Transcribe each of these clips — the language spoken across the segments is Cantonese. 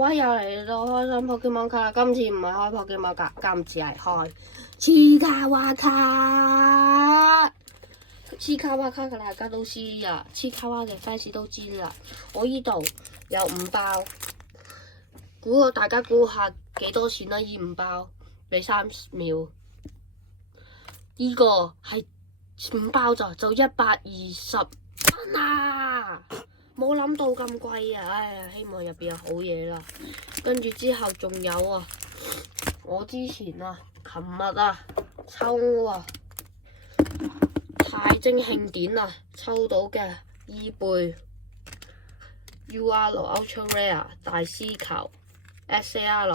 哇！又嚟到開心 Pokemon 卡，今次唔係開 Pokemon 卡，今次係開刺卡哇卡。刺卡哇卡嘅大家都知啊，刺卡哇嘅 fans 都知啦。我呢度有5包，大家估下幾多錢啦？呢5包，俾3秒。呢個係5包就120蚊啊！冇諗到咁貴啊！唉呀，希望入邊有好嘢啦。跟住之後仲有啊，我之前啊，琴日啊抽啊太晶慶典啊抽到嘅伊貝 UR Ultra Rare 大師球 SAR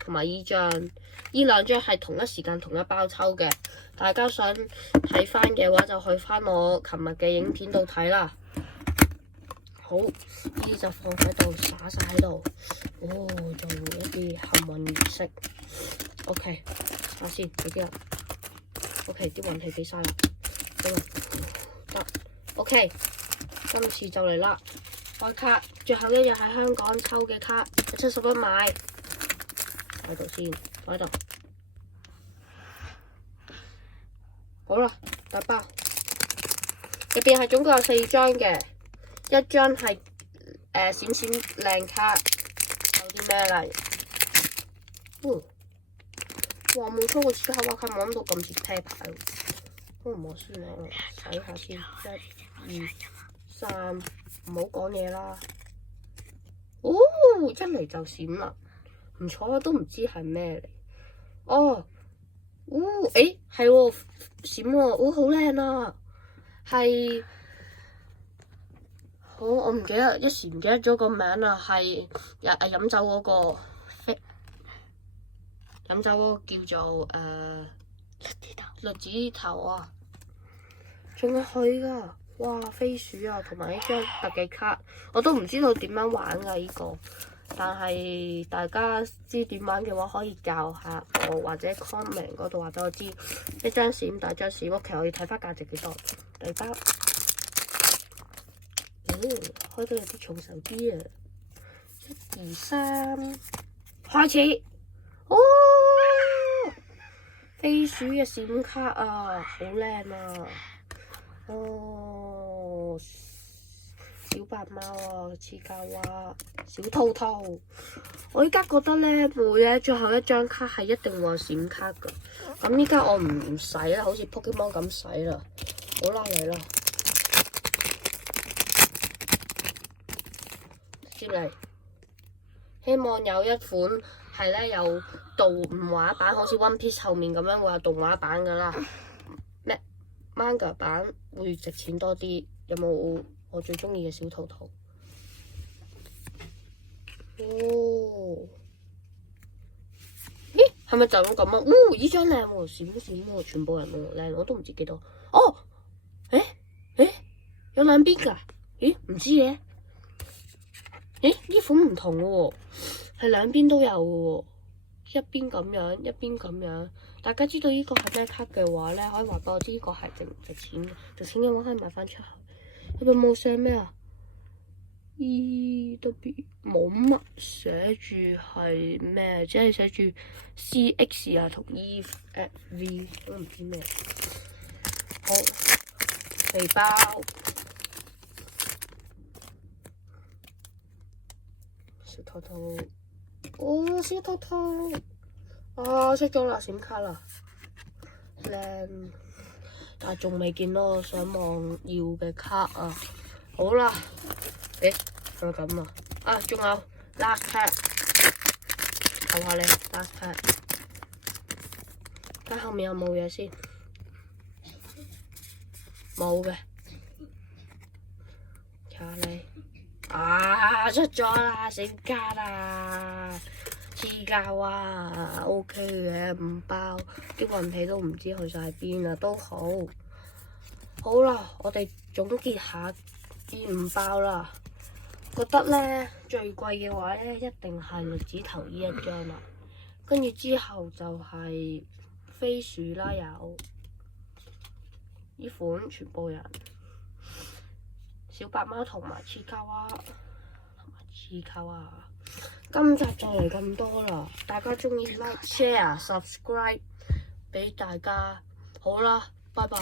同埋呢張，呢2張係同一時間同一包抽嘅。大家想睇翻嘅話，就去翻我琴日嘅影片度睇啦。好，呢啲就放喺度，灑晒喺度。哦，做一啲幸運儀式。OK， 睇下先，俾啲人。OK， 啲運氣俾晒啦。得。OK， 今次就嚟啦。開卡，最後一日喺香港抽嘅卡，71買。喺度先，喺度。好啦，大包。入邊係總共有4張嘅。1張係閃閃靚卡，有啲咩嚟？哇！冇抽過刺卡哇卡，冇諗到咁似啤牌喎。我先啦，我睇下先。1、2、3，唔好講嘢啦。哦，一嚟就閃啦，唔錯啊，都唔知係咩嚟。哦，誒係喎，閃喎，好靚啊，係。好，我唔記得，一時唔記得咗個名啦，係飲酒嗰個，飲酒嗰個叫做栗子頭啊，仲有佢噶，哇飛鼠啊，同埋呢張特技卡，我都唔知道點樣玩噶呢個，但係大家知點玩嘅話，可以教下我或者 comment 嗰度話俾我知，一張閃大張閃，我其實我要睇翻價值幾多，第包。開到有啲重手啲啊！1、2、3，開始。哦，飛鼠嘅閃卡啊，好靚啊！哦，小白貓啊，刺卡哇，小兔兔。我依家覺得咧，會最後一張卡係一定會有閃卡噶。咁依家我唔使啦，好似 Pokemon 咁使啦。好啦，嚟啦！嚟，希望有一款係咧有動畫版，好似 One Piece 後面咁樣會有動畫版噶啦。咩 manga 版會值錢多啲？有冇我最中意嘅小兔兔？哦，咦，係咪就咁啊？呢張靚喎，閃閃喎，全部人喎，靚，我都唔知幾多。哦，誒，有兩邊噶？咦，唔知嘅。誒，呢款唔同嘅喎，係兩邊都有嘅喎，一邊咁樣，一邊咁樣。大家知道呢個係咩卡嘅話咧，可以話俾我知呢個係值唔值錢嘅？值錢嘅話可以賣翻出去。佢哋冇寫咩啊？EW 冇乜寫住係咩，即係寫住 CX 啊同 EFV 都唔知咩。好，肥包。小兔兔，哦，小兔兔，啊，出咗啦，閃卡啦，靚，但係仲未見到我上網要嘅卡啊。好啦，係咪咁啊？啊，仲有 last pack， 求下你 last pack， 睇後面有冇嘢先，冇嘅，求下你。啊，出咗啦，閃卡啦，刺卡哇 ，OK 嘅5包，啲運氣都唔知去晒邊啦，都好。好啦，我哋總結下呢5包啦，覺得咧最貴嘅話咧，一定係栗子頭呢一張啦，跟住之後就係飛鼠啦，有呢款全部人。小白貓同埋刺卡哇，今集就嚟咁多啦，大家鍾意 like、share、subscribe 俾大家。好啦，拜拜。